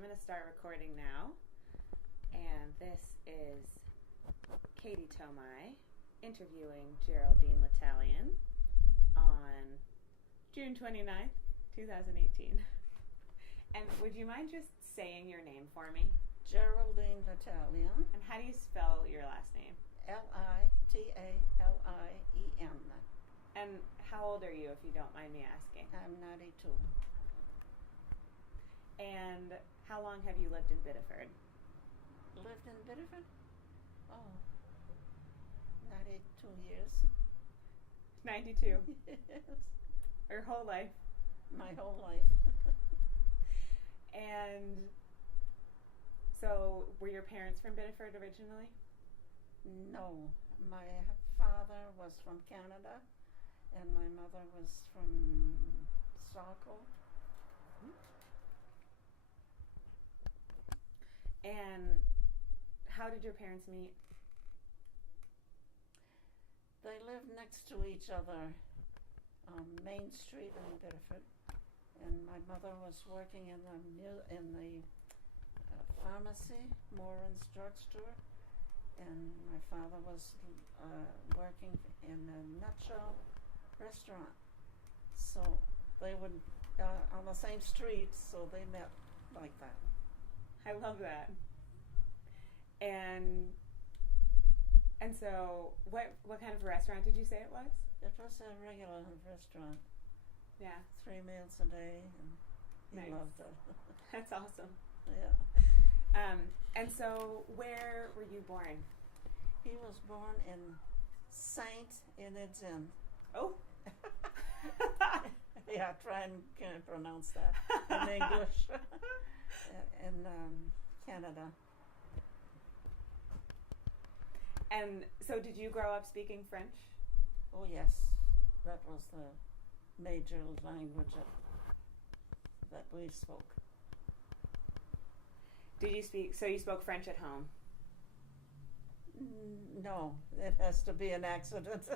I'm going to start recording now. And this is Katie Tomei interviewing Geraldine Litalien on June 29th, 2018. And would you mind just saying your name for me? Geraldine Litalien. And how do you spell your last name? Litalien. And how old are you, if you don't mind me asking? I'm 92. And how long have you lived in Biddeford? Lived in Biddeford? Oh, 92 years. 92. Yes. Your whole life. My whole life. And so, were your parents from Biddeford originally? No, my father was from Canada, and my mother was from Saco. And how did your parents meet? They lived next to each other on Main Street in Biddeford, and my mother was working in the pharmacy, Moran's drugstore, and my father was working in a nutshell restaurant. So they would on the same street, so they met like that. I love that. And so, what kind of restaurant did you say it was? It was a regular restaurant. Yeah. 3 meals a day, and he Nice. loved it. That's awesome. Yeah. And so, where were you born? He was born in Saint Etienne. Oh. Yeah, try and pronounce that in English. In Canada. And so, did you grow up speaking French? Oh yes, that was the major language that we spoke. Did you speak? So you spoke French at home? No, it has to be an accident.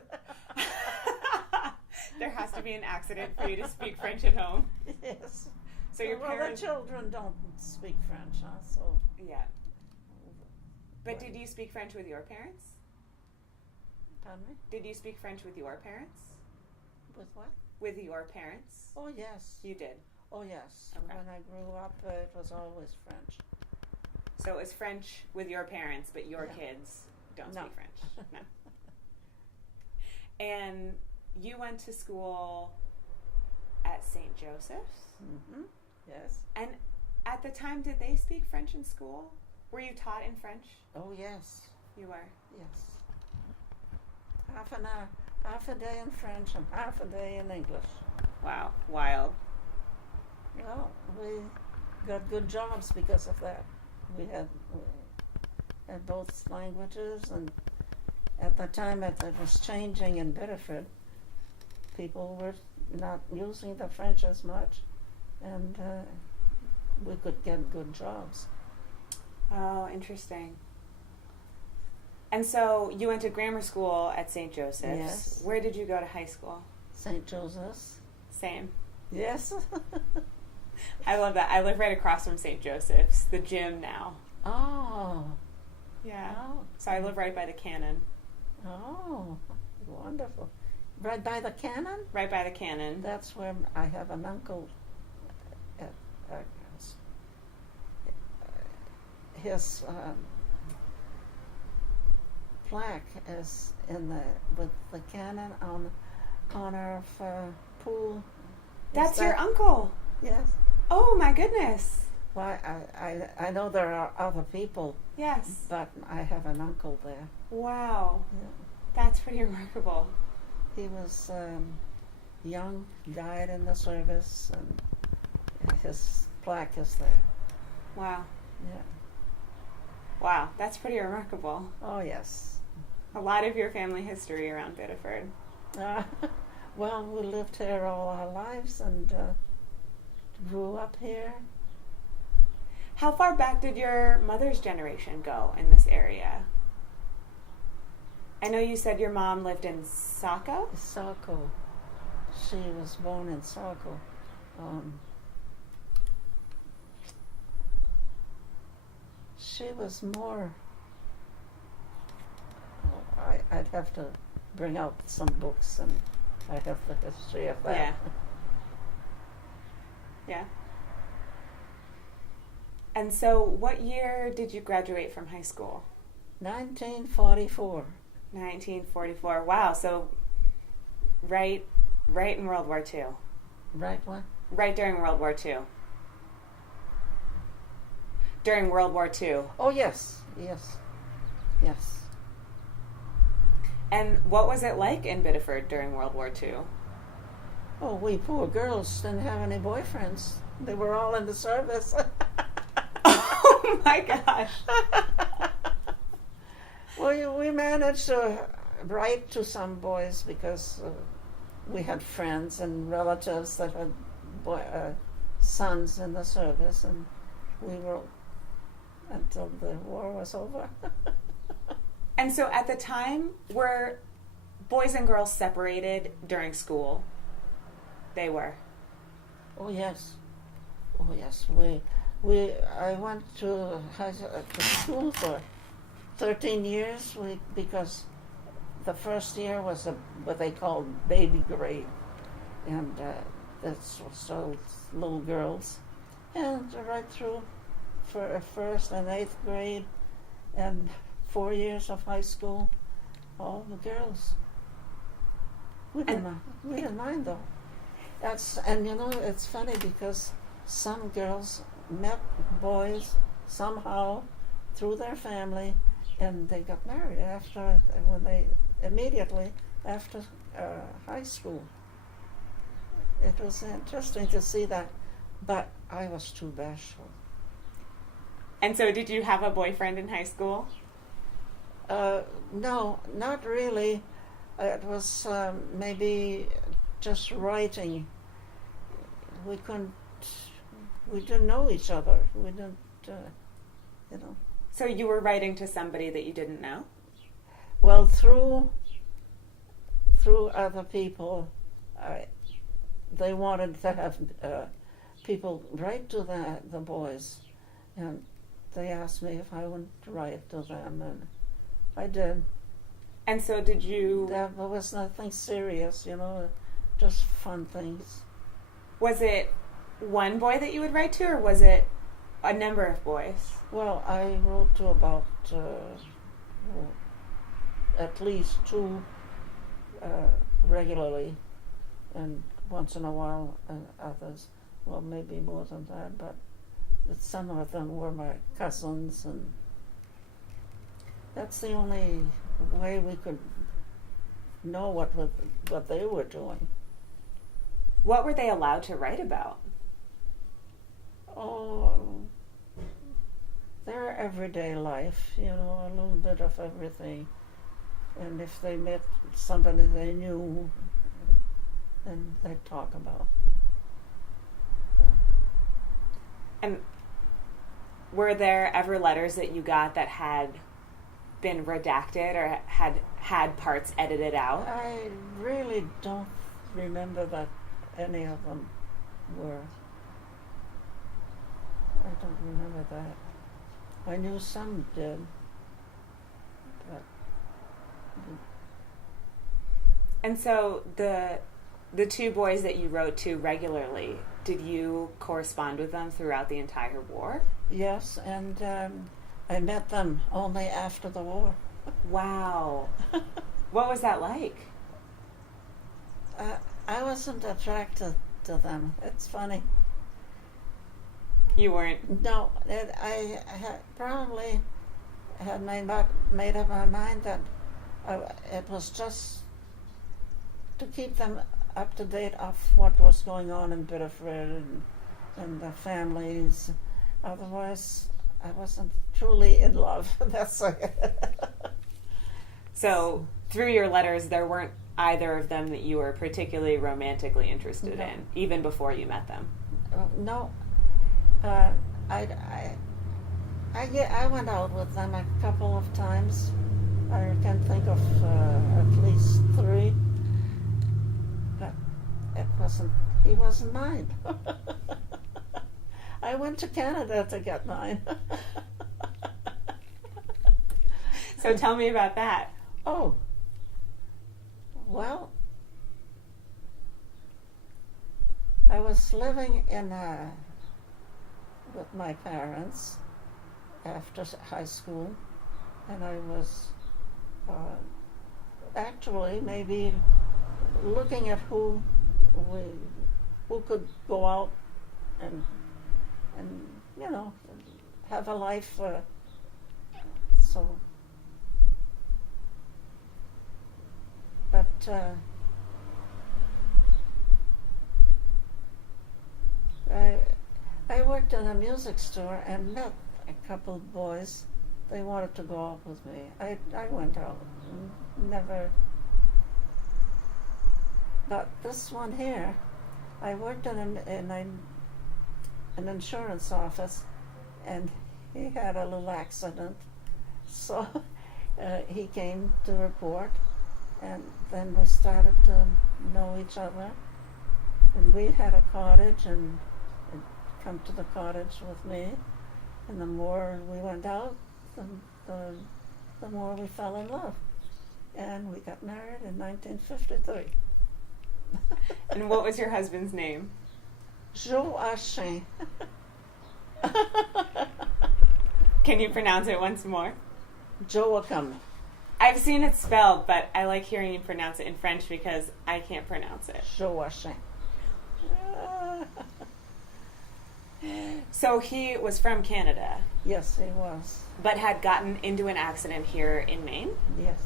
There has to be an accident for you to speak French at home. Yes. So your parents. The children don't speak French, huh? So. Yeah. But did you speak French with your parents? Pardon me? Did you speak French with your parents? With what? With your parents? Oh yes. You did? Oh yes. Okay. When I grew up, it was always French. So it was French with your parents, but your Yeah. kids don't No. speak French. No. And you went to school at St. Joseph's? Mm-hmm. Yes. And at the time, did they speak French in school? Were you taught in French? Oh yes. You were? Yes. Half an hour, half a day in French and half a day in English. Wow. Wild. Well, we got good jobs because of that. We had both languages, and at the time it was changing in Biddeford. People were not using the French as much, and we could get good jobs. Oh, interesting. And so you went to grammar school at St. Joseph's. Yes. Where did you go to high school? St. Joseph's. Same. Yes. I love that. I live right across from St. Joseph's, the gym now. Oh. Yeah. Oh. So I live right by the cannon. Oh, wonderful. Right by the cannon? Right by the cannon. That's where I have an uncle. His plaque is with the cannon on the corner of pool. That's your uncle. Yes. Oh my goodness. Well, I know there are other people, Yes. but I have an uncle there. Wow. Yeah. That's pretty remarkable. He was young, died in the service, and his plaque is there. Wow. Yeah. Wow. That's pretty remarkable. Oh, yes. A lot of your family history around Biddeford. Well, we lived here all our lives and grew up here. How far back did your mother's generation go in this area? I know you said your mom lived in Saco? Saco. She was born in Saco. she was more. I'd have to bring out some books, and I have the history of that. Yeah. Yeah. And so, what year did you graduate from high school? 1944. 1944. Wow. So, right in World War II. Right what? Right during World War II. During World War II. Oh, yes. And what was it like in Biddeford during World War II? Oh, we poor girls didn't have any boyfriends. They were all in the service. Oh my gosh. Well, we managed to write to some boys because we had friends and relatives that had sons in the service, and we wrote until the war was over. And so at the time, were boys and girls separated during school? They were. Oh yes. I went to school for 13 years. Because the first year was what they called baby grade, and that's all little girls, and right through for first and 8th grade, and 4 years of high school, all the girls. We didn't mind though. And it's funny because some girls met boys somehow through their family, and they got married immediately after high school. It was interesting to see that, but I was too bashful. And so, did you have a boyfriend in high school? No, not really. It was maybe just writing. We didn't know each other. We didn't, So you were writing to somebody that you didn't know? Well, through other people, they wanted to have people write to the boys, and they asked me if I would write to them, and I did. And so did you... There was nothing serious, just fun things. Was it one boy that you would write to, or was it a number of boys? Well, I wrote to about at least 2 regularly, and once in a while others. Well, maybe more than that, but some of them were my cousins, and that's the only way we could know what they were doing. What were they allowed to write about? Oh, their everyday life, a little bit of everything. And if they met somebody they knew, then they'd talk about. And were there ever letters that you got that had been redacted or had parts edited out? I really don't remember that any of them were. I don't remember that. I knew some did, but... And so the 2 boys that you wrote to regularly, did you correspond with them throughout the entire war? Yes, and I met them only after the war. Wow. What was that like? I wasn't attracted to them. It's funny. You weren't? No, I had probably had made up my mind that it was just to keep them up to date of what was going on in Biddeford and the families. Otherwise, I wasn't truly in love. That's it. So, through your letters, there weren't either of them that you were particularly romantically interested in, even before you met them? No. I went out with them a couple of times. I can think of at least 3. But he wasn't mine. I went to Canada to get mine. So tell me about that. Oh, well, I was living with my parents after high school, and I was actually maybe looking at who could go out and have a life. So, but I worked in a music store and met a couple of boys. They wanted to go out with me. I went out. Never. But this one here, I worked in an insurance office, and he had a little accident. So he came to report, and then we started to know each other. And we had a cottage, and he'd come to the cottage with me. And the more we went out, the more we fell in love. And we got married in 1953. And what was your husband's name? Joachim. Can you pronounce it once more? Joachim. I've seen it spelled, but I like hearing you pronounce it in French because I can't pronounce it. Joachim. So he was from Canada. Yes, he was. But had gotten into an accident here in Maine? Yes.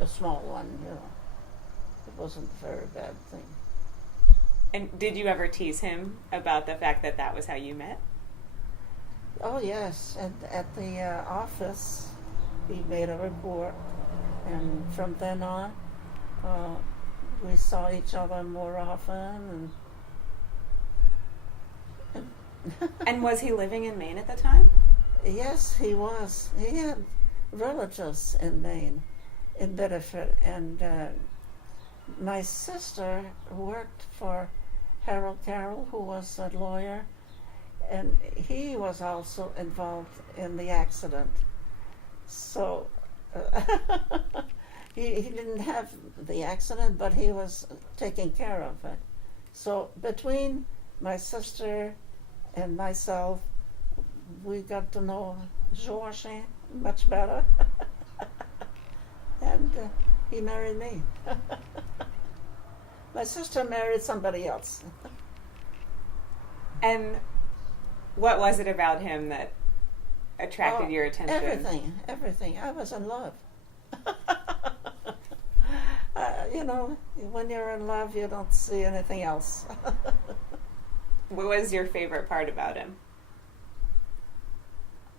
A small one, It wasn't a very bad thing. And did you ever tease him about the fact that that was how you met? Oh, yes. At the office, he made a report. And from then on, we saw each other more often. And was he living in Maine at the time? Yes, he was. He had relatives in Maine, in Biddeford. And my sister worked for Harold Carroll, who was a lawyer, and he was also involved in the accident. So he didn't have the accident, but he was taking care of it. So between my sister and myself, we got to know Joachim much better. And he married me. My sister married somebody else. And what was it about him that attracted your attention? Everything. I was in love. When you're in love, you don't see anything else. What was your favorite part about him?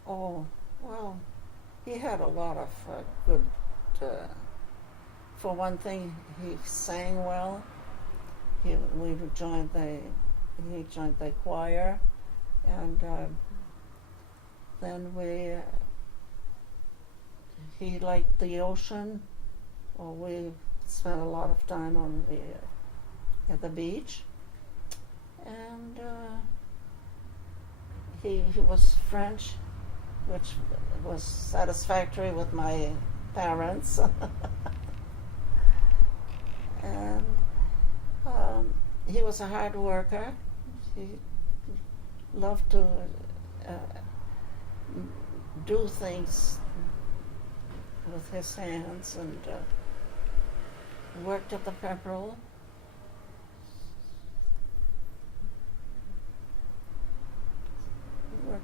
Oh, well, he had a lot of good. For one thing, he sang well. He joined the choir, and then he liked the ocean. Or we spent a lot of time at the beach, and he was French, which was satisfactory with my parents. And he was a hard worker. He loved to do things with his hands, and worked at the Pepperell. Worked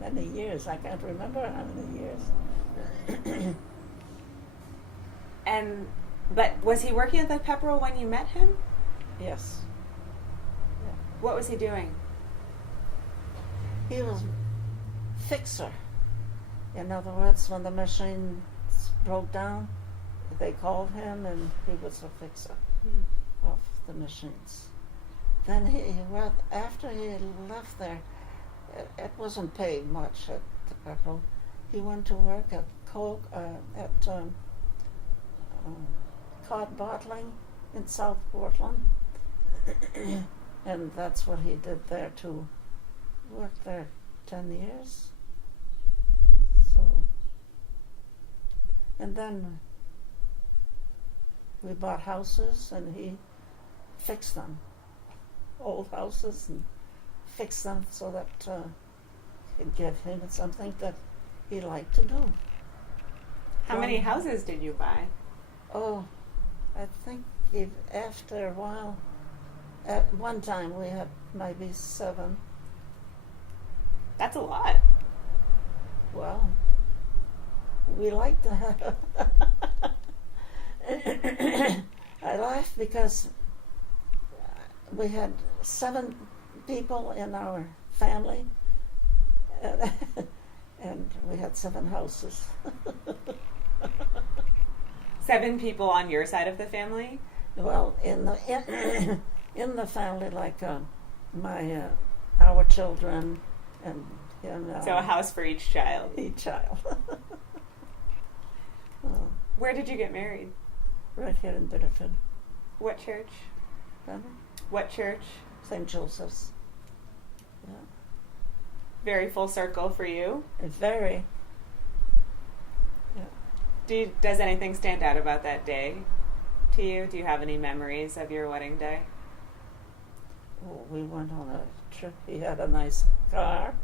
many years. I can't remember how many years. But was he working at the Pepperell when you met him? Yes. Yeah. What was he doing? He was fixer. In other words, when the machine broke down, they called him, and he was a fixer of the machines. Then after he left there, it wasn't paid much at the Pepperell. He went to work at cod bottling in South Portland, and that's what he did there too. Worked there 10 years. So And then we bought houses, and he fixed them, old houses, and fixed them so that it'd give him something that he liked to do. How many houses did you buy? Oh, I think after a while, at one time we had maybe 7. That's a lot. Well, we like to have. I laugh because we had 7 people in our family, and we had 7 houses. 7 people on your side of the family? Well, in the family, like our children and him. So a house for each child. Each child. Where did you get married? Right here in Biddeford. What church? Pardon? What church? St. Joseph's. Yeah. Very full circle for you. Very. Yeah. Does anything stand out about that day to you? Do you have any memories of your wedding day? Well, we went on a trip. He had a nice car.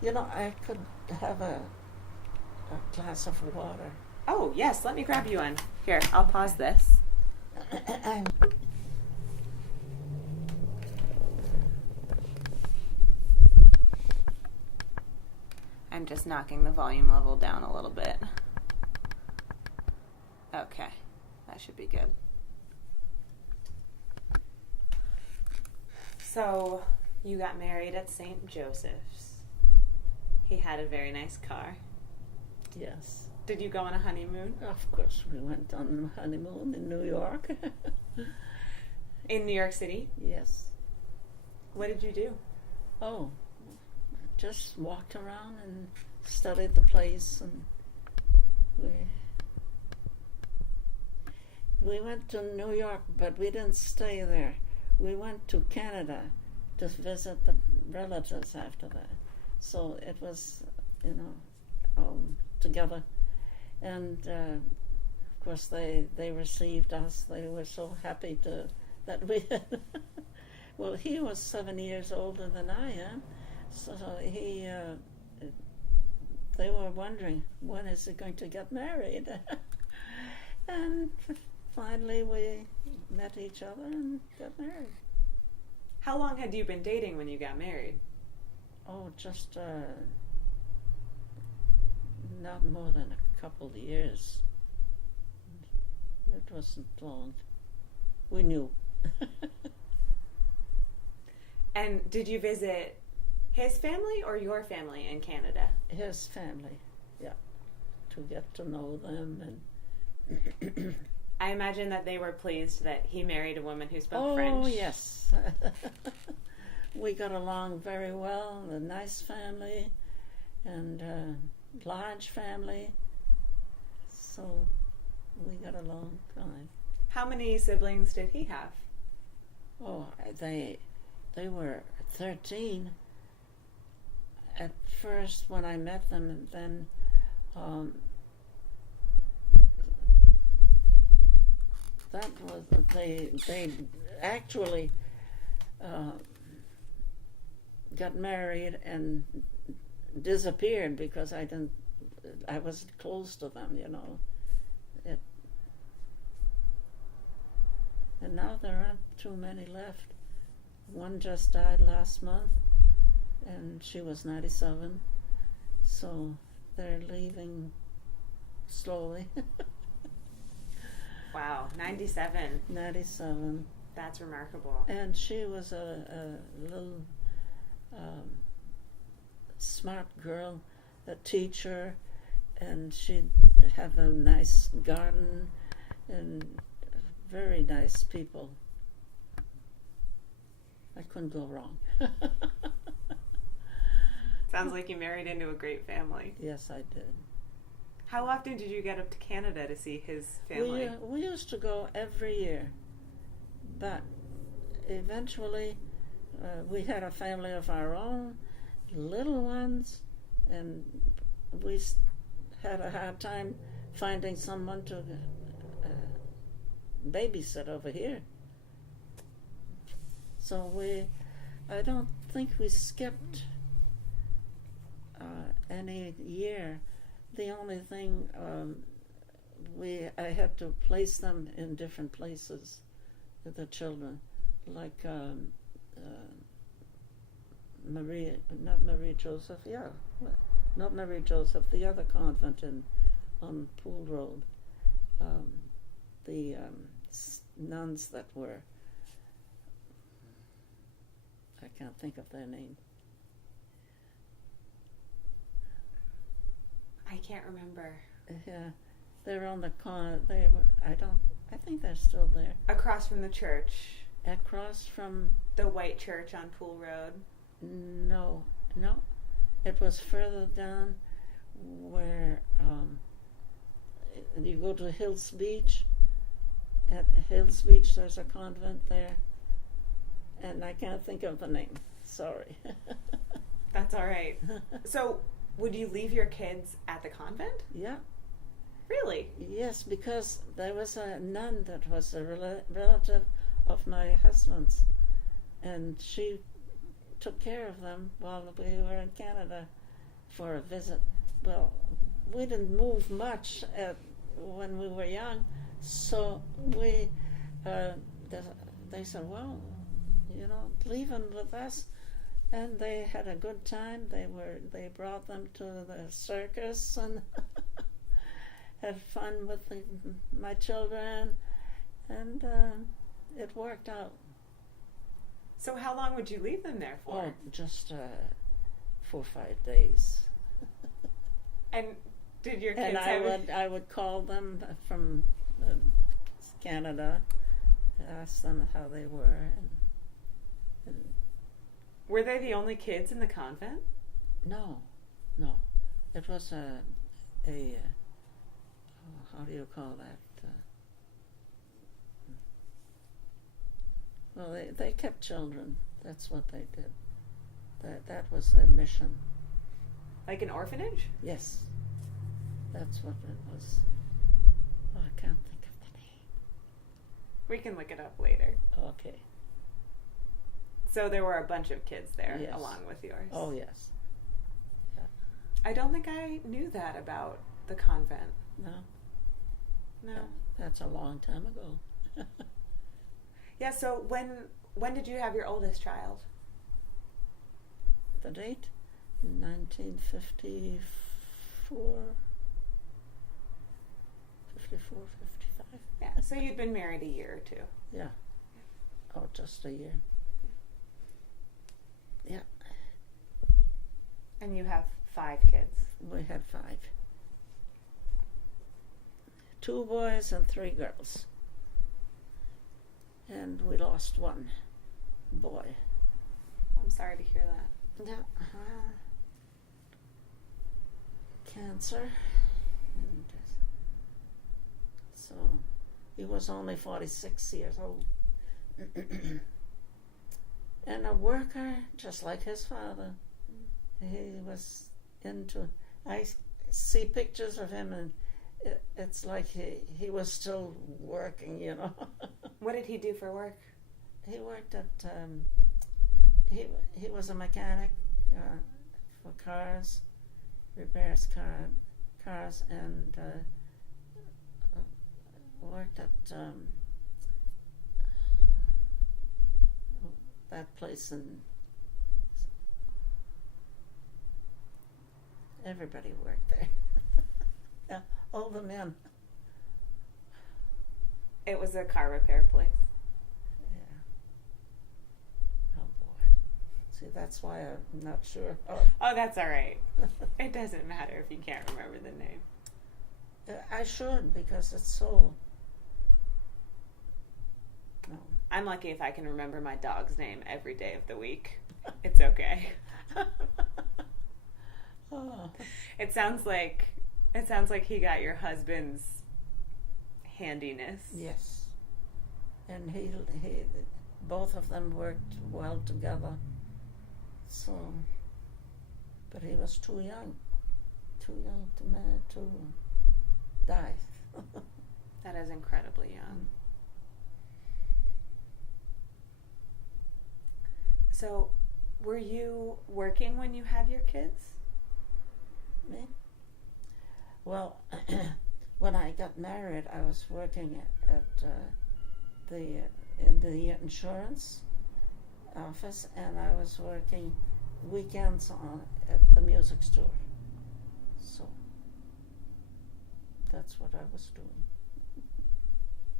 You know, I could have a glass of water. Oh, yes. Let me grab you one. Here, I'll pause this. I'm just knocking the volume level down a little bit. Okay, that should be good. So, you got married at St. Joseph's. He had a very nice car. Yes. Did you go on a honeymoon? Of course, we went on a honeymoon in New York. In New York City? Yes. What did you do? Oh, just walked around and studied the place, and we went to New York, but we didn't stay there. We went to Canada to visit the relatives after that. So it was, together. And of course they received us. They were so happy that we had. Well, he was 7 years older than I am, so they were wondering, when is he going to get married? And finally we met each other and got married. How long had you been dating when you got married? Oh, just not more than a couple of years. It wasn't long. We knew. And did you visit his family or your family in Canada? His family, yeah, to get to know them. And I imagine that they were pleased that he married a woman who spoke French. Oh, yes. We got along very well. A nice family and a large family. So we got along fine. How many siblings did he have? Oh, they were 13 at first when I met them, and then that was they actually got married and disappeared because I wasn't close to them, and now there aren't too many left. One just died last month, and she was 97, so they're leaving slowly. Wow, 97. 97. That's remarkable. And she was a little smart girl, a teacher, and she'd have a nice garden and very nice people. I couldn't go wrong. Sounds like you married into a great family. Yes, I did. How often did you get up to Canada to see his family? We used to go every year, but eventually we had a family of our own, little ones, and we had a hard time finding someone to babysit over here. So I don't think we skipped any year. The only thing, I had to place them in different places, the children, like not Marie Joseph, not Marie Joseph, the other convent on Pool Road. The nuns that were, I can't think of their name. I can't remember. Yeah, they're on the they were. I think they're still there. Across from the church. Across from the white church on Pool Road. No, it was further down where you go to Hills Beach. At Hills Beach, there's a convent there, and I can't think of the name. Sorry. That's all right. So, would you leave your kids at the convent? Yeah. Really? Yes, because there was a nun that was a relative of my husband's, and she took care of them while we were in Canada for a visit. Well, we didn't move much when we were young, so they said, well, leave them with us. And they had a good time. They brought them to the circus and had fun with my children, and it worked out. So how long would you leave them there for? Oh, just 4 or 5 days. And did your kids And I would call them from Canada, ask them how they were. And were they the only kids in the convent? No. It was a how do you call that? Well, they kept children. That's what they did. That was their mission. Like an orphanage? Yes. That's what it was. Oh, I can't think of the name. We can look it up later. Okay. So there were a bunch of kids there, yes, along with yours. Oh, yes. Yeah. I don't think I knew that about the convent. No. No. That's a long time ago. Yeah, so when did you have your oldest child? The date? 1954. 54, 55. Yeah, so you'd been married a year or two. Yeah. Oh, just a year. Yeah. And you have 5 kids. We had 5. 2 boys and 3 girls. And we lost 1 boy. I'm sorry to hear that. Yeah. Cancer. And so he was only 46 years old. And a worker, just like his father. He was into, I see pictures of him, and it's like he was still working, What did he do for work? He worked at, he was a mechanic for cars, repairs cars, and worked at that place, and everybody worked there. Yeah, all the men. It was a car repair place. Yeah. Oh boy. See, that's why I'm not sure. Oh, that's all right. It doesn't matter if you can't remember the name. I should, because it's so. No. I'm lucky if I can remember my dog's name every day of the week. It's okay. Oh. It sounds like he got your husband's handiness. Yes. And he both of them worked well together. So, but he was too young too young to die. That is incredibly young. So, were you working when you had your kids? Me? Well, when I got married, I was working at in the insurance office, and I was working weekends at the music store. So that's what I was doing.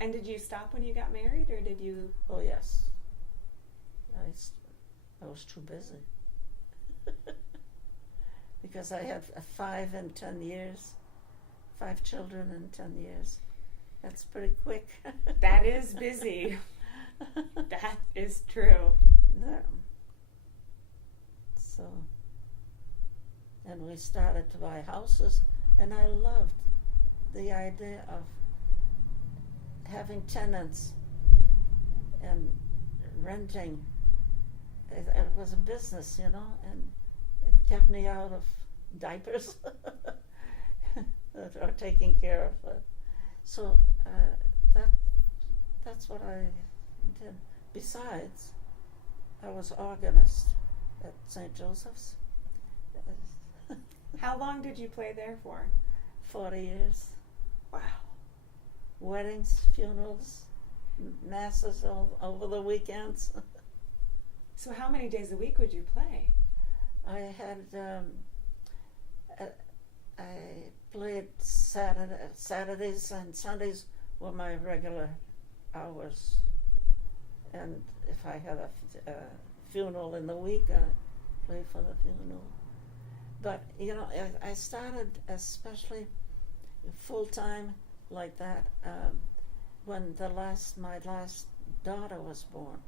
And did you stop when you got married, or did you? Oh yes, I was too busy because I had 5 in 10 years, 5 children in 10 years. That's pretty quick. That is busy. That is true. Yeah. So, and we started to buy houses, and I loved the idea of having tenants and renting. It was a business, and it kept me out of diapers or taking care of it. So that's what I did. Besides, I was organist at St. Joseph's. How long did you play there for? 40 years. Wow. Weddings, funerals, masses over the weekends. So how many days a week would you play? I had I played Saturdays and Sundays were my regular hours, and if I had a funeral in the week, I played for the funeral. But I started especially full time like that when my last daughter was born.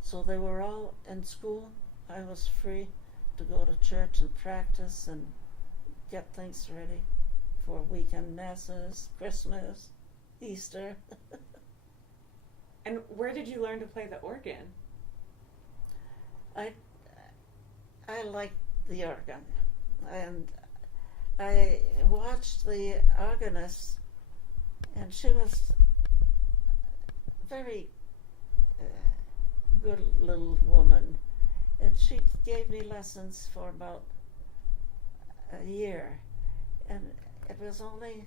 So they were all in school. I was free to go to church and practice and get things ready for weekend masses, Christmas, Easter. And where did you learn to play the organ? I liked the organ, and I watched the organist, and she was very good little woman, and she gave me lessons for about a year, and it was only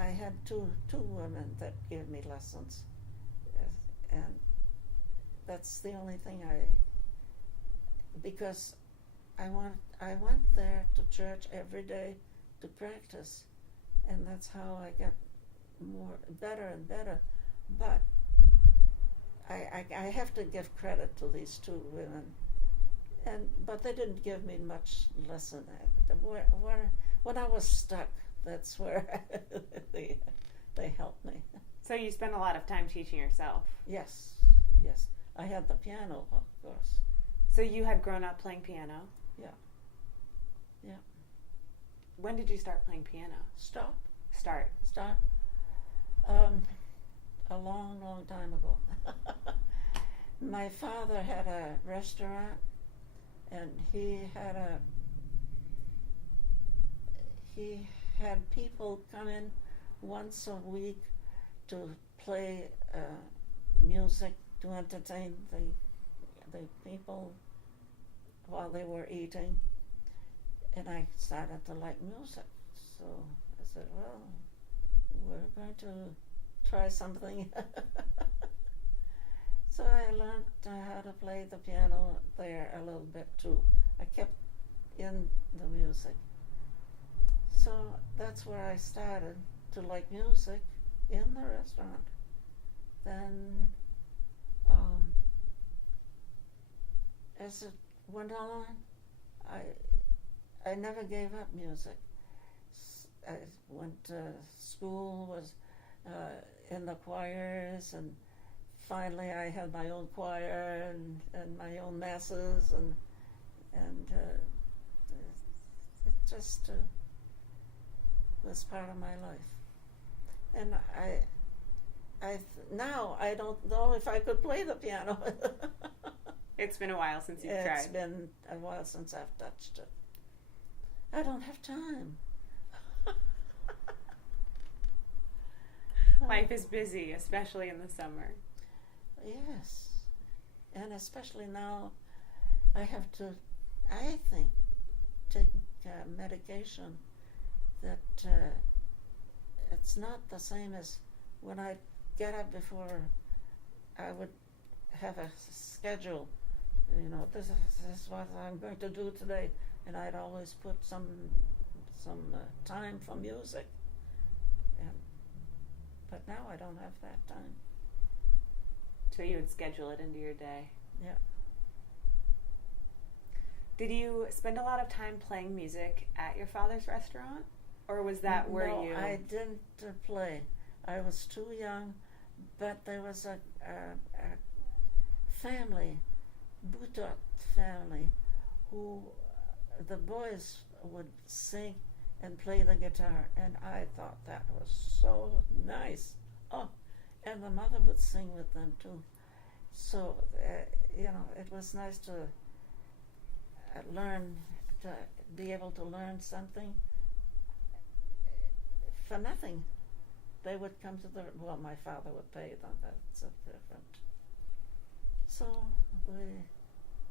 I had two women that gave me lessons, and that's the only thing because I went there to church every day to practice, and that's how I got better and better. But I have to give credit to these two women, but they didn't give me much lesson. When I was stuck, that's where they helped me. So you spent a lot of time teaching yourself? Yes. I had the piano, of course. So you had grown up playing piano? Yeah. When did you start playing piano? Start. A long, long time ago. My father had a restaurant, and he had people come in once a week to play music to entertain the people while they were eating, and I started to like music. So I said, well, we're going to try something. So I learned how to play the piano there a little bit too. I kept in the music. So that's where I started to like music in the restaurant. Then as it went on, I never gave up music. I went to school, was in the choirs, and finally I had my own choir and my own masses, and it just was part of my life. And now I don't know if I could play the piano. It's been a while since you've tried. It's been a while since I've touched it. I don't have time. Life is busy, especially in the summer. Yes. And especially now, I have to, I think, take medication that it's not the same as when I get up before I would have a schedule. You know, this is what I'm going to do today, and I'd always put some time for music. But now I don't have that time. So you would schedule it into your day. Yeah. Did you spend a lot of time playing music at your father's restaurant? Or was that where you... No, I didn't play. I was too young, but there was a family, Biddeford family, who the boys would sing and play the guitar, and I thought that was so nice. Oh, and the mother would sing with them too. So, it was nice to learn, to be able to learn something for nothing. They would come to my father would pay them, that's a different. So,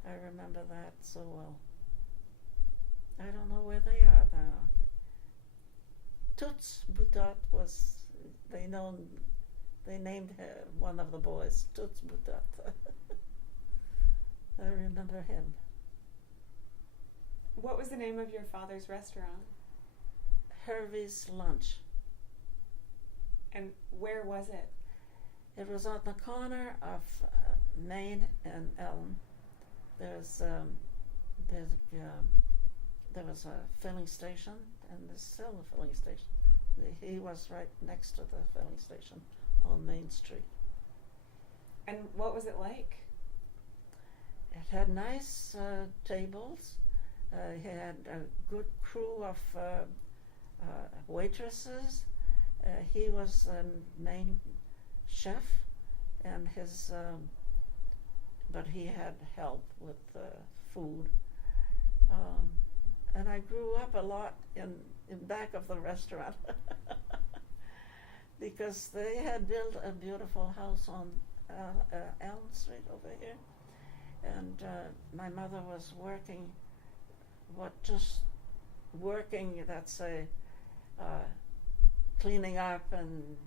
I remember that so well. I don't know where they are now. Toots Butot was, they named one of the boys Toots Butot. I remember him. What was the name of your father's restaurant? Hervey's Lunch. And where was it? It was on the corner of Maine and Elm. There was a filling station, and there's still a filling station. He was right next to the filling station on Main Street. And what was it like? It had nice tables. He had a good crew of waitresses. He was the main chef, and but he had help with food. And I grew up a lot in back of the restaurant because they had built a beautiful house on Elm Street over here, and my mother was working. That's cleaning up and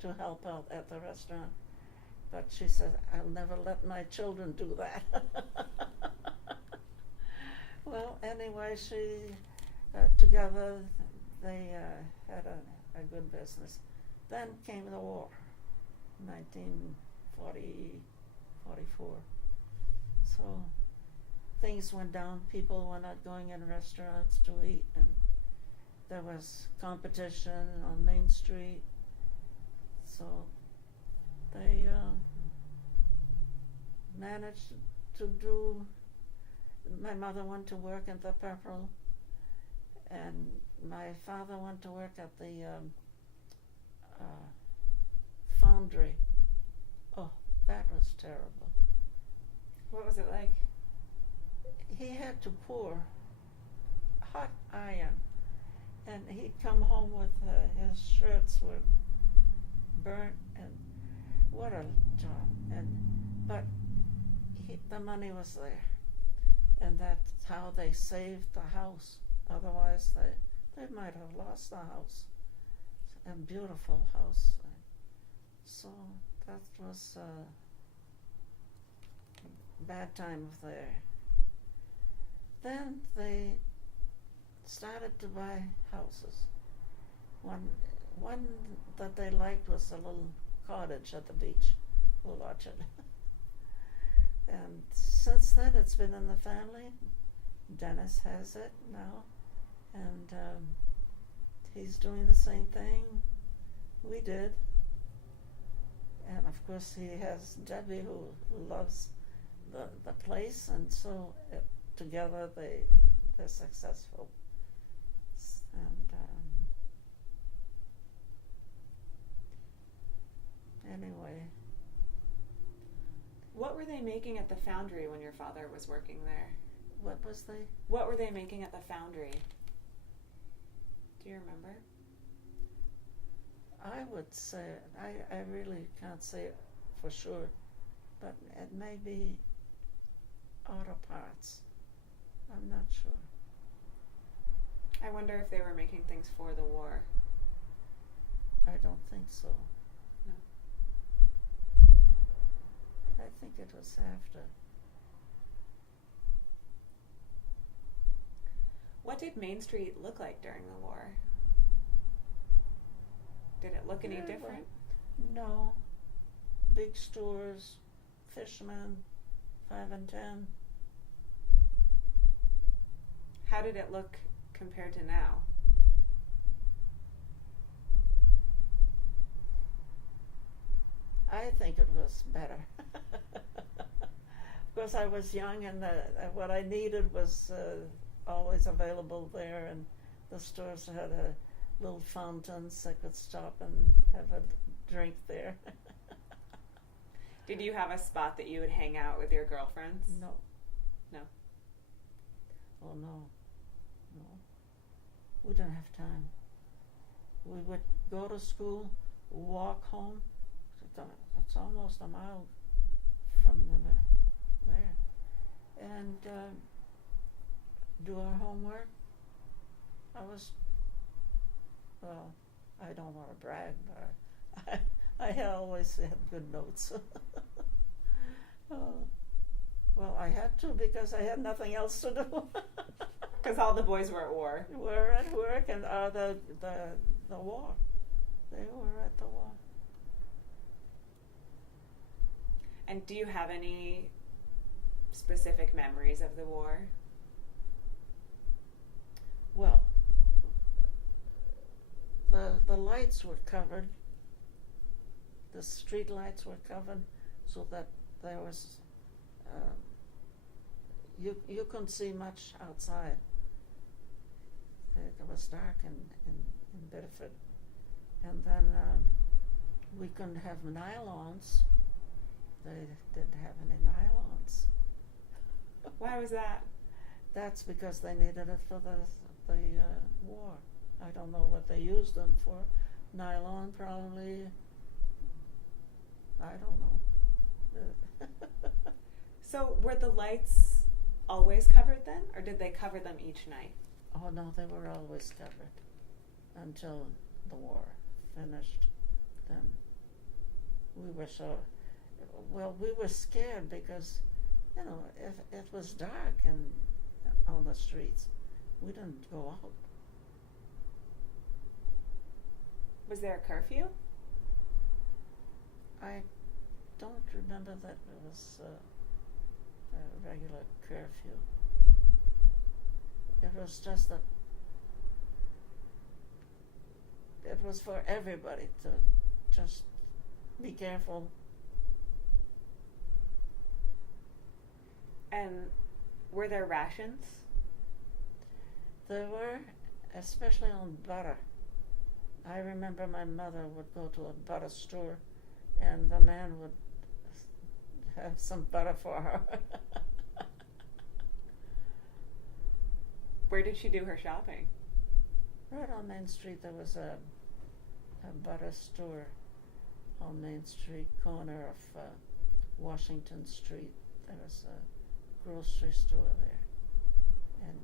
to help out at the restaurant. But she said, I'll never let my children do that. Well, anyway, together they had a good business. Then came the war, 1944. So things went down. People were not going in restaurants to eat, and there was competition on Main Street. So they managed to do. My mother went to work at the Pepperell, and my father went to work at the foundry. Oh, that was terrible. What was it like? He had to pour hot iron, and he'd come home with his shirts were burnt, and what a job. But the money was there, and that's how they saved the house. Otherwise, they might have lost the house. A beautiful house. So that was a bad time there. Then they started to buy houses. One that they liked was a little cottage at the beach, a little orchard. And since then, it's been in the family. Dennis has it now, and he's doing the same thing we did. And of course, he has Debbie, who loves the place, and so together they're successful. And anyway. What were they making at the foundry when your father was working there? What was they? What were they making at the foundry? Do you remember? I would say, I really can't say it for sure, but it may be auto parts. I'm not sure. I wonder if they were making things for the war. I don't think so. No. I think it was after. What did Main Street look like during the war? Did it look any different? No. Big stores, fishermen, 5 and 10. How did it look compared to now? I think it was better. Of course, I was young, and what I needed was always available there, and the stores had little fountains. I could stop and have a drink there. Did you have a spot that you would hang out with your girlfriends? No. No? Oh, no. No. We didn't have time. We would go to school, walk home. It's almost a mile from there. And do our homework. Well, I don't want to brag, but I always had good notes. Well, I had to because I had nothing else to do. Because all the boys were at war. Were at work and the war. They were at the war. And do you have any specific memories of the war? Well, the lights were covered. The street lights were covered so that there was you couldn't see much outside. It was dark in Biddeford. And then we couldn't have nylons. They didn't have any nylons. Why was that? That's because they needed it for the war. I don't know what they used them for. Nylon, probably. I don't know. So were the lights always covered then, or did they cover them each night? Oh no, they were always covered until the war finished. Then we were we were scared because, if it was dark and on the streets, we didn't go out. Was there a curfew? I don't remember that it was a regular curfew. It was just that it was for everybody to just be careful. And were there rations? There were, especially on butter. I remember my mother would go to a butter store and the man would have some butter for her. Where did she do her shopping? Right on Main Street there was a butter store on Main Street, corner of Washington Street. There was a grocery store there, and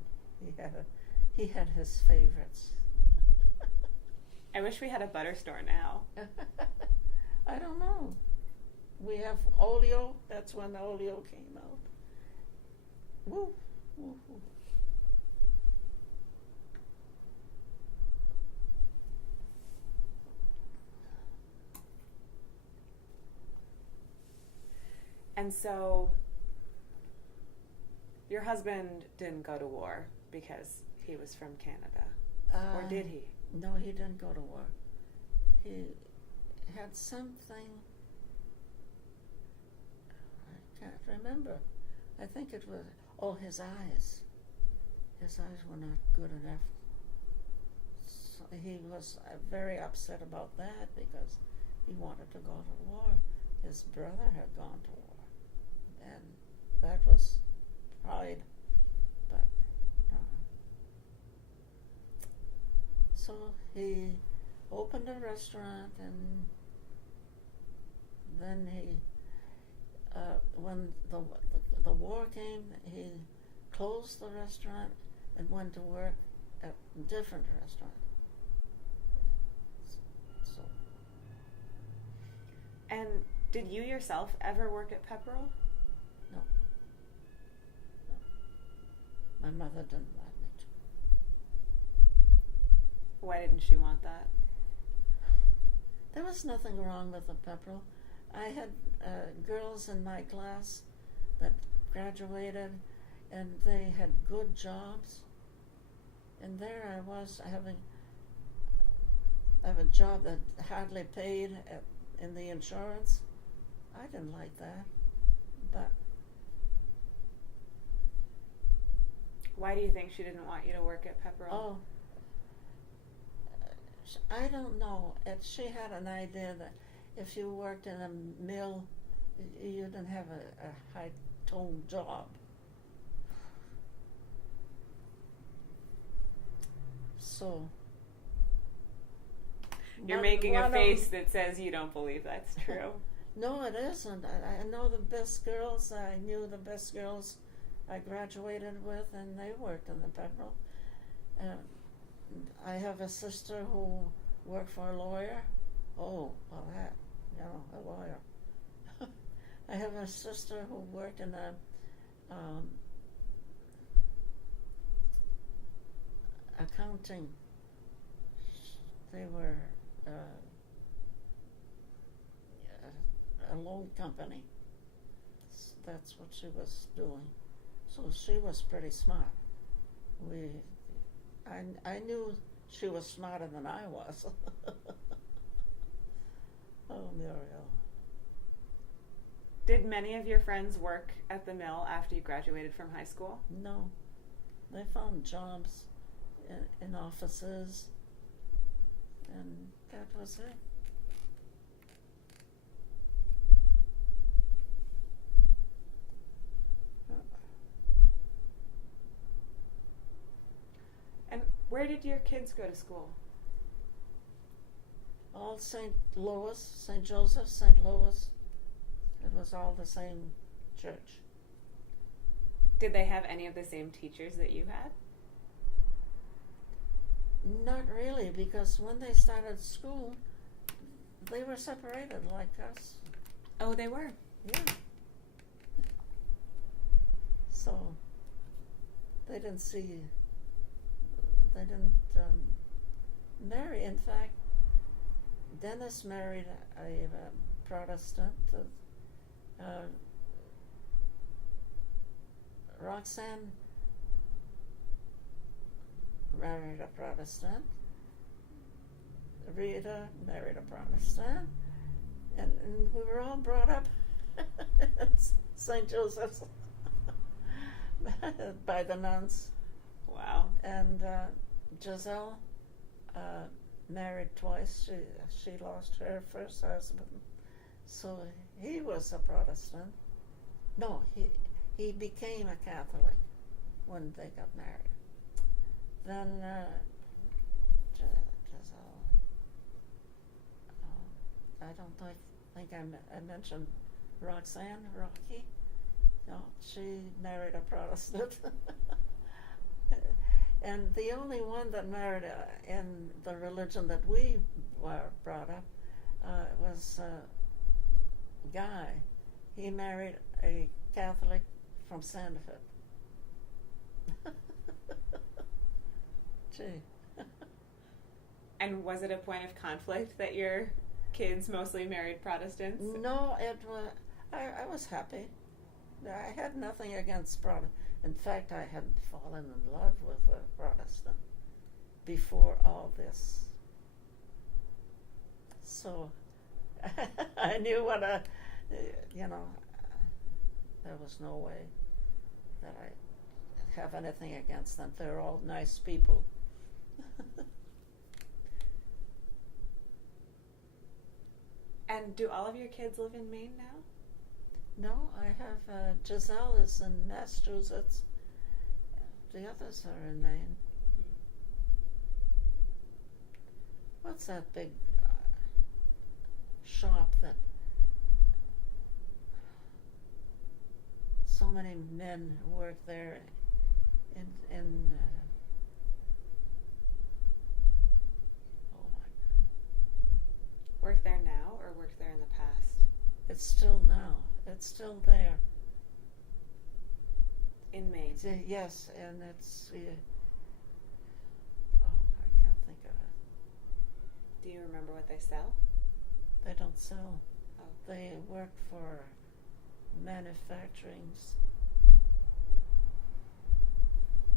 he had his favorites. I wish we had a butter store now. I don't know. We have Oleo. That's when the Oleo came out. Woo, woo, woo. And so your husband didn't go to war because he was from Canada, or did he? No, he didn't go to war. He had something, I can't remember. I think it was, his eyes. His eyes were not good enough. So he was very upset about that because he wanted to go to war. His brother had gone to war. And that was pride. But so he opened a restaurant, and then he, when the war came, he closed the restaurant and went to work at a different restaurant. So. And did you yourself ever work at Pepperell? No. My mother didn't want me to. Why didn't she want that? There was nothing wrong with the Pepperell. I had girls in my class that graduated, and they had good jobs. And there I was having a job that hardly paid in the insurance. I didn't like that, but. Why do you think she didn't want you to work at Pepperell? Oh, I don't know. She had an idea that if you worked in a mill, you didn't have a high-toned job. So. You're making a face that says you don't believe that's true. No, it isn't. I know the best girls. I knew the best girls I graduated with, and they worked in the Pepperell. I have a sister who worked for a lawyer. Oh, well, that, a lawyer. I have a sister who worked in a accounting. They were a loan company. That's what she was doing. So she was pretty smart. I knew she was smarter than I was. Oh, Muriel. Did many of your friends work at the mill after you graduated from high school? No. They found jobs in offices, and that was it. And where did your kids go to school? All St. Louis, St. Joseph, St. Louis. It was all the same church. Did they have any of the same teachers that you had? Not really, because when they started school, they were separated like us. Oh, they were? Yeah. So, they didn't marry. In fact, Dennis married a Protestant. Roxanne married a Protestant. Rita married a Protestant. And we were all brought up at St. Joseph's by the nuns. Wow. And Giselle married twice. She lost her first husband. So he was a Protestant. No, he became a Catholic when they got married. Then Giselle, I don't think I mentioned Roxanne, Rocky. No, she married a Protestant. And the only one that married in the religion that we were brought up was Guy. He married a Catholic from Sandford. Gee. And was it a point of conflict that your kids mostly married Protestants? No, it was. I was happy. I had nothing against Protestant. In fact, I had fallen in love with a Protestant before all this. So I knew what there was no way that I have anything against them. They're all nice people. And do all of your kids live in Maine now? No, I have Giselle is in Massachusetts. The others are in Maine. what's that big shop that so many men work there in oh my God. Work there now or work there in the past? It's still now. It's still there. In Maine? Yes, and it's oh, I can't think of it. Do you remember what they sell? They don't sell. Oh. They work for manufacturings.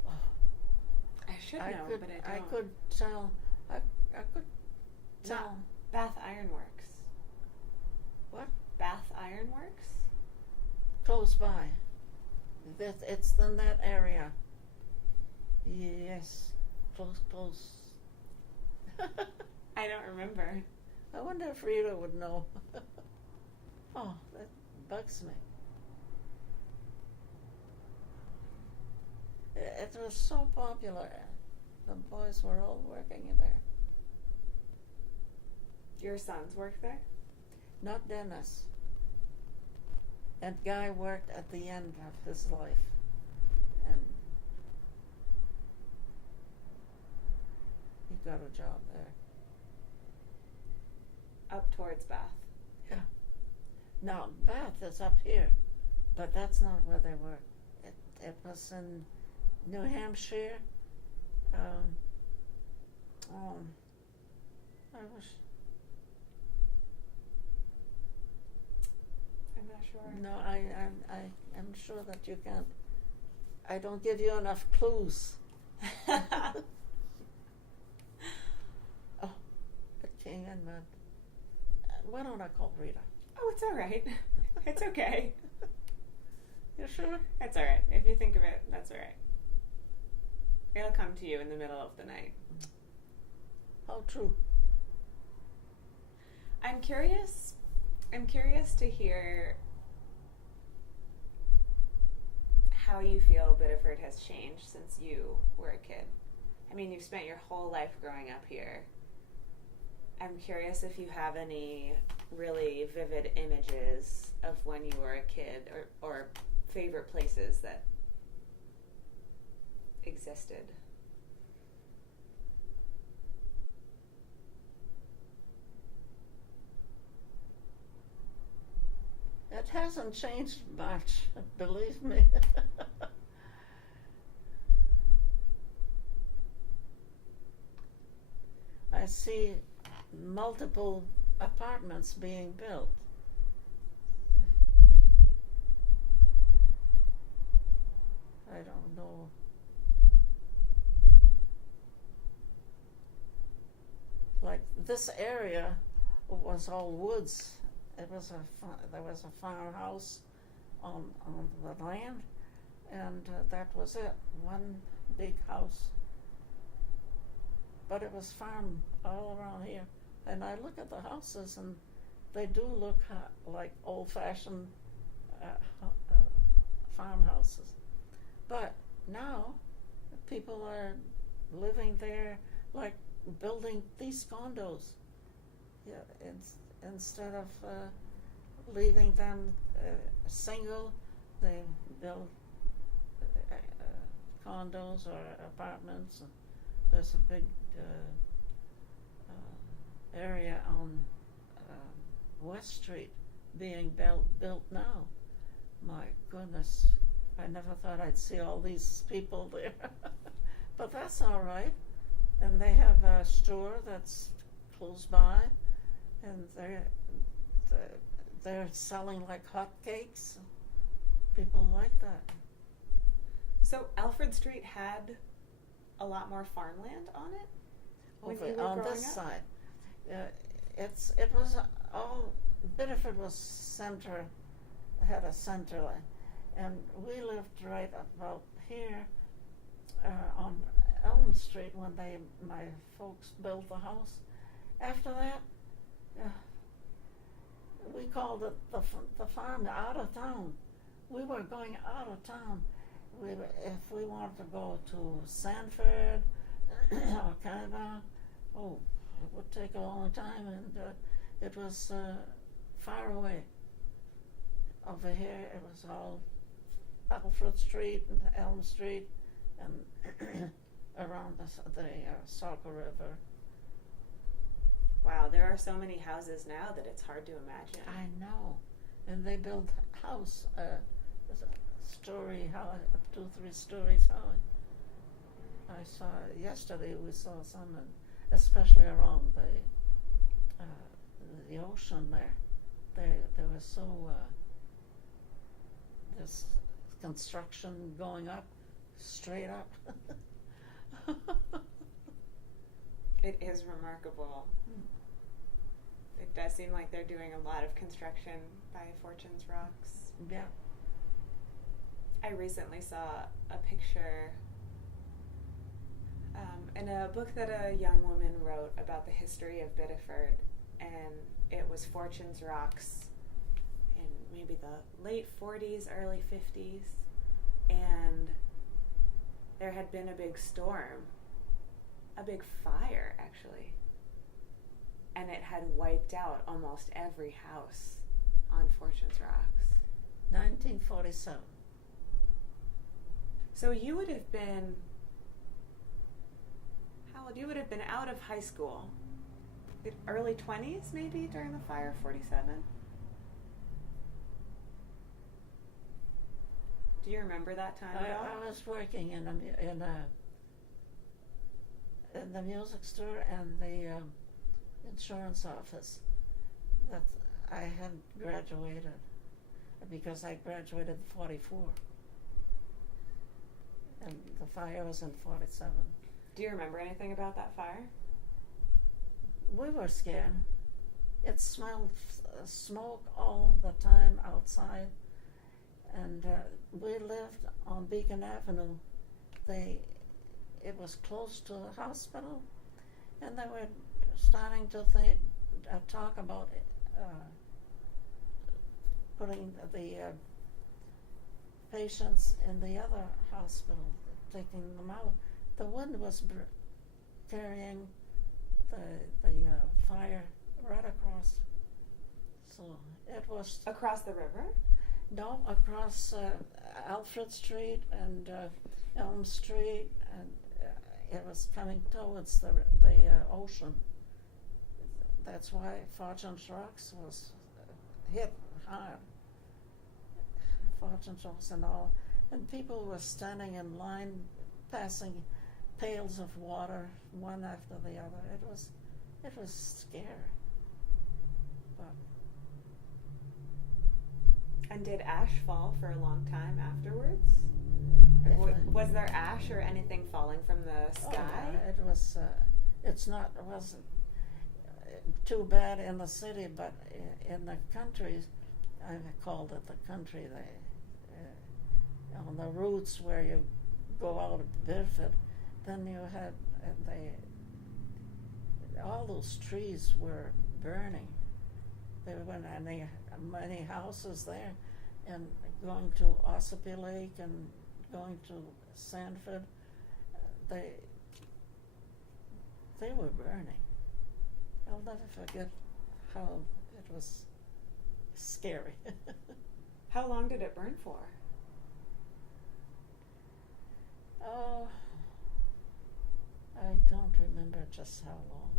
Oh, I should know, but I don't. I could tell. I could tell. Not Bath Ironworks. What? Bath Ironworks? Close by. It's in that area. Yes. Close. I don't remember. I wonder if Rita would know. Oh, that bugs me. It was so popular. The boys were all working in there. Your sons work there? Not Dennis. And Guy worked at the end of his life. And he got a job there. Up towards Bath. Yeah. Now, Bath is up here, but that's not where they were. It was in New Hampshire. I wish. I'm not sure. No, I'm sure that you can't. I don't give you enough clues. Oh, it came in, man. Why don't I call Rita? Oh, it's all right. It's okay. You sure? It's all right. If you think of it, that's all right. It'll come to you in the middle of the night. How true? I'm curious to hear how you feel Biddeford has changed since you were a kid. I mean, you've spent your whole life growing up here. I'm curious if you have any really vivid images of when you were a kid or favorite places that existed. It hasn't changed much, believe me. I see multiple apartments being built. I don't know. Like this area was all woods. There was a farmhouse on the land, and that was it. One big house. But it was farm all around here. And I look at the houses, and they do look like old-fashioned farmhouses. But now, people are living there, like building these condos. Yeah, instead of leaving them single, they build condos or apartments. And there's a big area on West Street being built now. My goodness, I never thought I'd see all these people there. But that's all right. And they have a store that's close by, and they're selling like hotcakes. People like that. So Alfred Street had a lot more farmland on it when you were on growing this up? side. It was all Biddeford was had a center line, and we lived right about here on Elm Street when my folks built the house. After that, we called it the farm out of town. We were going out of town. If we wanted to go to Sanford or Canada, it would take a long time, and it was far away. Over here, it was all Alfred Street and Elm Street, and around the Saco River. Wow, there are so many houses now that it's hard to imagine. I know, and they built house, story house, 2-3 stories high. I saw yesterday. We saw some, especially around the ocean there. There was so this construction going up, straight up. It is remarkable. It does seem like they're doing a lot of construction by Fortune's Rocks. Yeah. I recently saw a picture in a book that a young woman wrote about the history of Biddeford, and it was Fortune's Rocks in maybe the late 40s, early 50s, and there had been a big storm, a big fire actually, and it had wiped out almost every house on Fortune's Rocks. 1947. So you would have been, how old? You would have been out of high school, early 20s maybe, during the fire of 47. Do you remember that time at all? I was working in the music store and the insurance office. That I hadn't graduated, because I graduated in 44. And the fire was in 47. Do you remember anything about that fire? We were scared. It smelled smoke all the time outside. And we lived on Beacon Avenue. It was close to the hospital, and they were starting to talk about putting the patients in the other hospital, taking them out. The wind was carrying the fire right across. So it was across the river. No, across Alfred Street and Elm Street, and it was coming towards the ocean. That's why Fortune's Rocks was hit hard. Fortune's Rocks and all, and people were standing in line, passing pails of water one after the other. It was scary. But and did ash fall for a long time afterwards? Was there ash or anything falling from the sky? Oh, yeah, it was. It wasn't too bad in the city, but in the country, I called it the country. On the routes where you go out of Bedford, then you had all those trees were burning. There weren't many houses there, and going to Ossipee Lake and going to Sanford, they were burning. I'll never forget how it was scary. How long did it burn for? Oh, I don't remember just how long.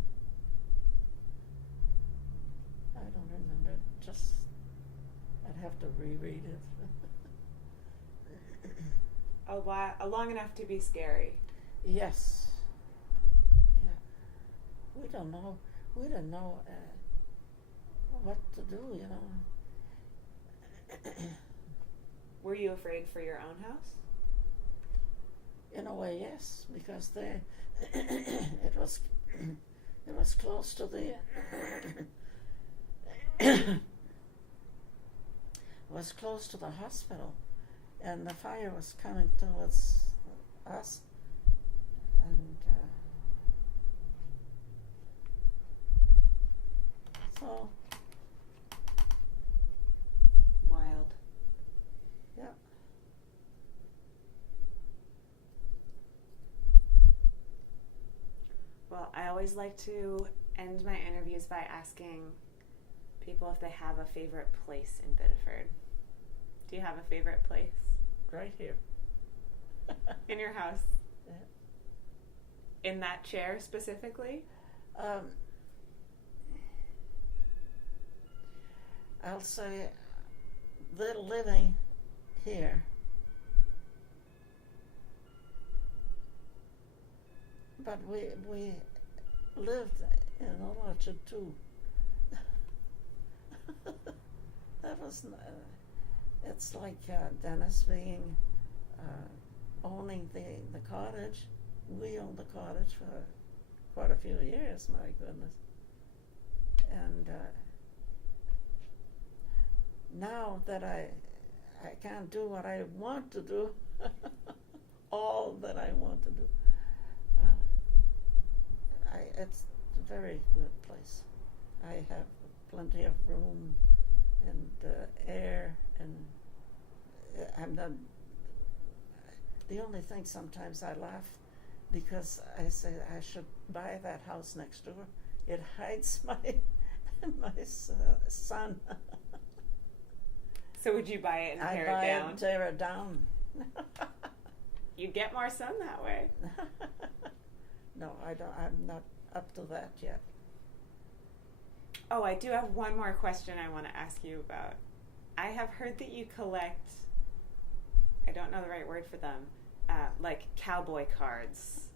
I don't remember. Just, I'd have to reread it. Long enough to be scary. Yes. Yeah. We didn't know what to do, you know. Were you afraid for your own house? In a way, yes, because it was close to the was close to the hospital, and the fire was coming towards us, and so wild. Yeah. Well, I always like to end my interviews by asking people if they have a favorite place in Biddeford. Do you have a favorite place? Right here. In your house? Yeah. In that chair specifically? I'll say they're living here. But we lived in Orchard too. That was, it's like Dennis being, owning the cottage. We owned the cottage for quite a few years, my goodness. And now that I can't do what I want to do, all that I want to do, it's a very good place. I have plenty of room and air, and I'm not. The only thing sometimes I laugh because I say I should buy that house next door. It hides my son. So would you buy it and tear it down? I buy it, tear it down. You'd get more sun that way. No, I don't. I'm not up to that yet. Oh, I do have one more question I want to ask you about. I have heard that you collect, I don't know the right word for them, like cowboy cards.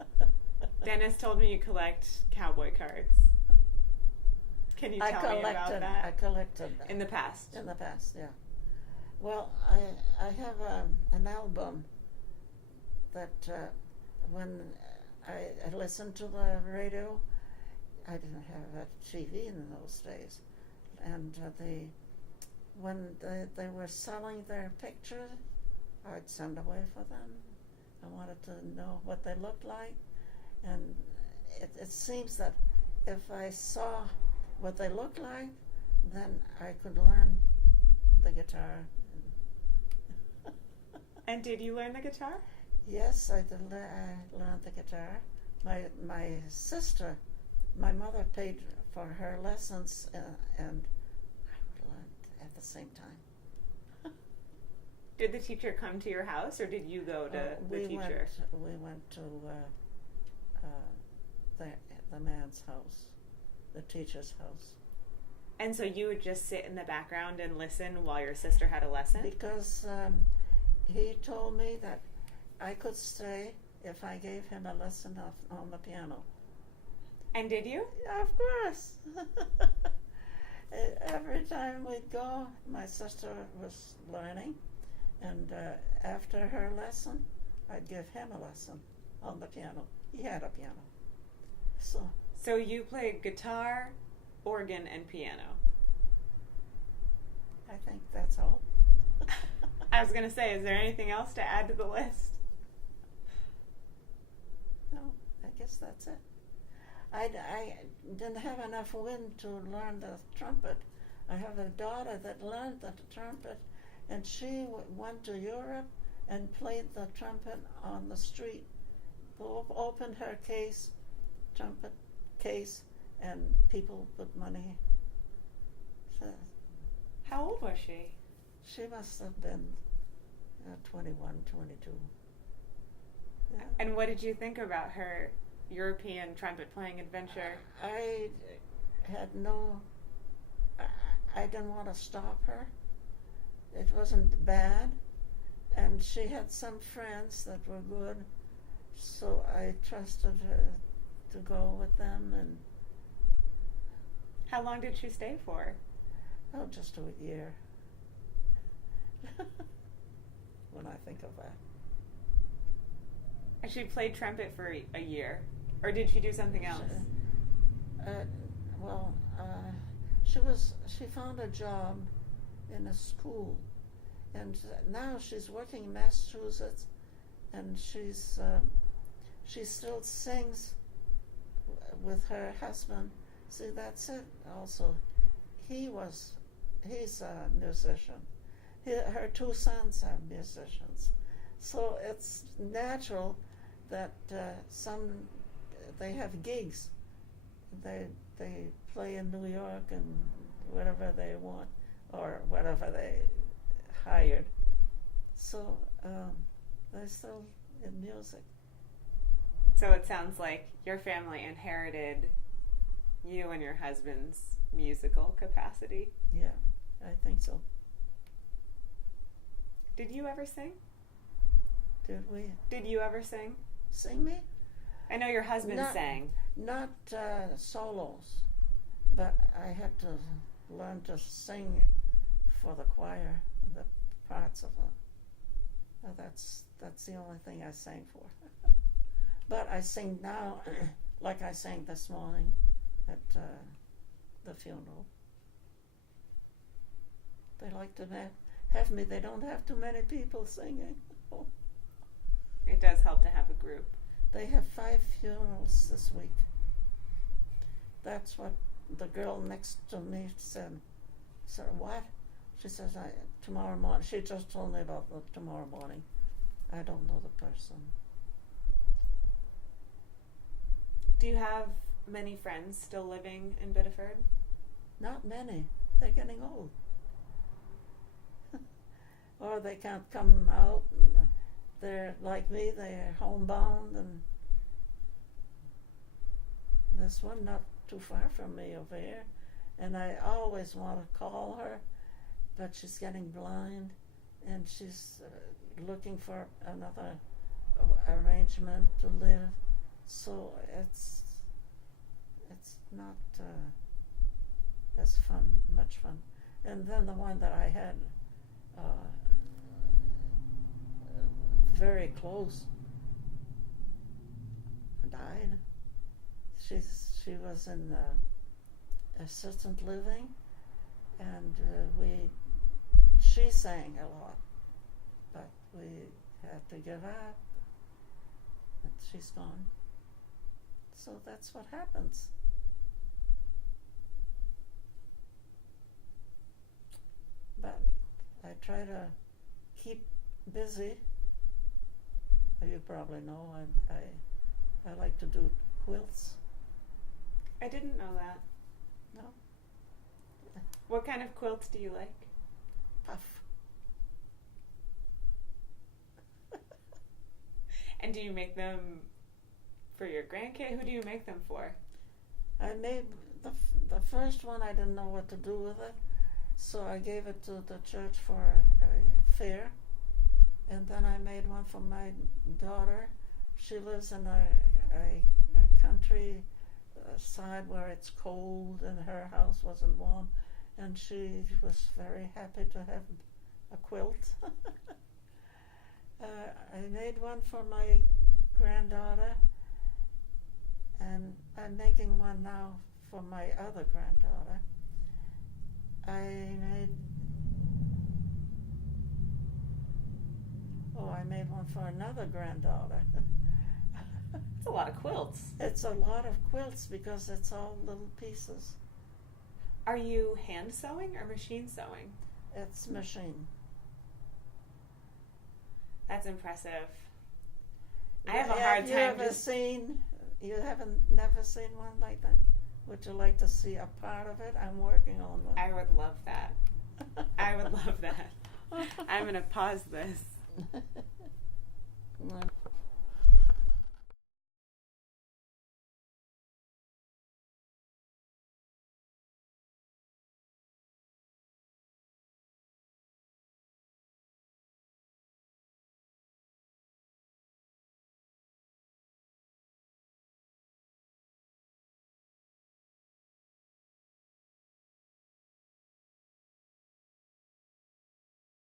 Dennis told me you collect cowboy cards. Can you tell me about that? I collected in the past. In the past, yeah. Well, I have an album that when I listened to the radio, I didn't have a TV in those days, and when they were selling their pictures, I'd send away for them. I wanted to know what they looked like, and it seems that if I saw what they looked like, then I could learn the guitar. And did you learn the guitar? Yes, I learned the guitar. My sister, my mother paid for her lessons, and I learned at the same time. Did the teacher come to your house, or did you go to the teacher? We went to the man's house, the teacher's house. And so you would just sit in the background and listen while your sister had a lesson? Because he told me that I could stay if I gave him a lesson on the piano. And did you? Of course. Every time we'd go, my sister was learning, and after her lesson, I'd give him a lesson on the piano. He had a piano. So you played guitar, organ, and piano. I think that's all. I was going to say, is there anything else to add to the list? No, I guess that's it. I didn't have enough wind to learn the trumpet. I have a daughter that learned the trumpet, and she went to Europe and played the trumpet on the street. Opened her trumpet case, and people put money. So, how old was she? She must have been 21, 22. Yeah. And what did you think about her European trumpet playing adventure? I didn't want to stop her. It wasn't bad, and she had some friends that were good, so I trusted her to go with them. And how long did she stay for? Oh, just a year. When I think of that. And she played trumpet for a year, or did she do something else? She found a job in a school, and now she's working in Massachusetts, and she still sings with her husband. See, that's it. Also, he's a musician. Her two sons are musicians, so it's natural that they have gigs. They they play in New York and whatever they want or whatever they hired. So they're still in music. So it sounds like your family inherited you and your husband's musical capacity. Yeah, I think so. Did you ever sing? Did we? Did you ever sing? Sing me? I know your husband sang. Not solos, but I had to learn to sing for the choir, the parts of it. That's the only thing I sang for. But I sing now, like I sang this morning at the funeral. They like to have me. They don't have too many people singing. It does help to have a group. They have 5 funerals this week. That's what the girl next to me said. I said, what? She says, tomorrow morning. She just told me about tomorrow morning. I don't know the person. Do you have many friends still living in Biddeford? Not many. They're getting old. Or they can't come out. And they're like me, they're homebound. And this one not too far from me over here. And I always want to call her, but she's getting blind. And she's looking for another arrangement to live. So it's not as much fun. And then the one that I had very close died. She was in assisted living, and she sang a lot, but we had to give up. And she's gone. So that's what happens. But I try to keep busy. You probably know I like to do quilts. I didn't know that. No? What kind of quilts do you like? Puff. And do you make them for your grandkid? Who do you make them for? I made the first one. I didn't know what to do with it, so I gave it to the church for a fair. And then I made one for my daughter. She lives in a country side where it's cold and her house wasn't warm, and she was very happy to have a quilt. I made one for my granddaughter, and I'm making one now for my other granddaughter. I made one for another granddaughter. It's a lot of quilts. It's a lot of quilts because it's all little pieces. Are you hand sewing or machine sewing? It's machine. That's impressive. I have a hard time. You haven't never seen one like that? Would you like to see a part of it? I'm working on one. I would love that. I would love that. I'm going to pause this.